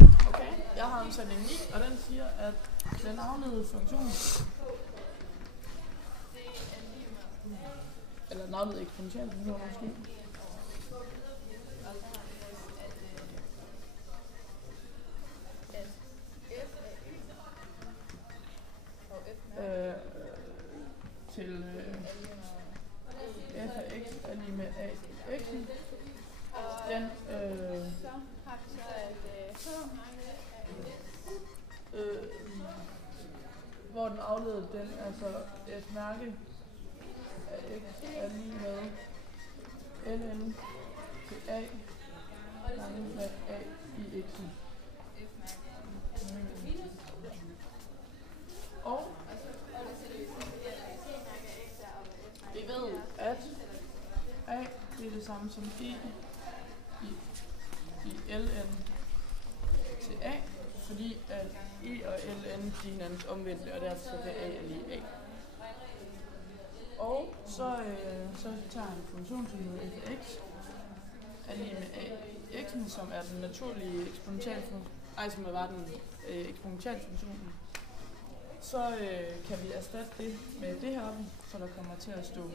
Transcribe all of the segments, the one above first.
Okay, jeg har en sætning 9, og den siger, at den afledede funktion, eller den afledede eksponentialfunktion måske, til f af x er lige med a i x'en. Den, hvor den afledte, den er så et mærke af x er lige med ln til a gange med a i x'en. Og vi ved, at a det er det samme som i ln til a, fordi at i og ln de er hinandens omvendte, og derfor kan a er lige a. Og så tager en funktion, som hedder f af x, er lige med a i x'en, som er den naturlige eksponentialfunktion, som var den eksponentialfunktionen. Så kan vi erstatte det med det her, så der kommer til at stå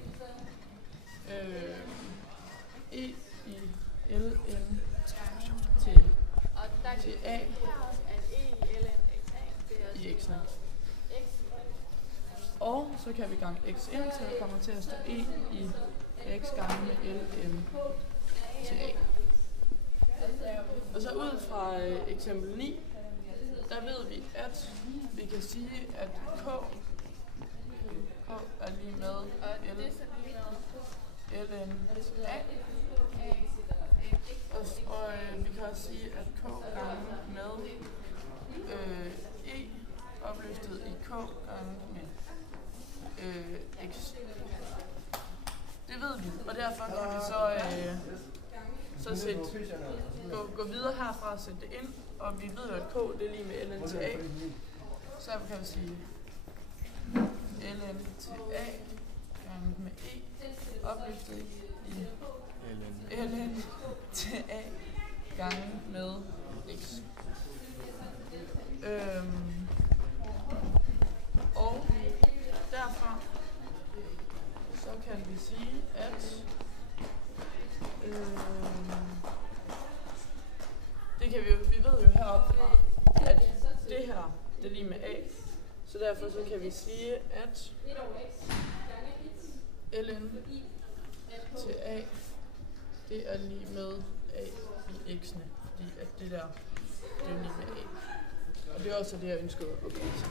e i ln til a i x'en. Og så kan vi gange x ind, så der kommer til at stå e i x gange med ln til a. Og så ud fra eksempel 9, der ved vi, at vi kan sige, at k er lige med ln til a. Og vi kan også sige, at k gange med e opløftet i k gange med x. Det ved vi, og derfor kan vi så gå videre herfra og sætte det ind, og vi ved jo, at k det er lige med ln til a. Så kan vi sige ln til a gange med e opløftet i ln til a gange med x. Og derfor så kan vi sige, at det kan vi ved jo heroppe fra, at det her det er lige med a, så derfor så kan vi sige, at ln til a det er lige med a i x'ene, fordi at det der det er lige med a. Og det er også det, jeg ønskede at vise.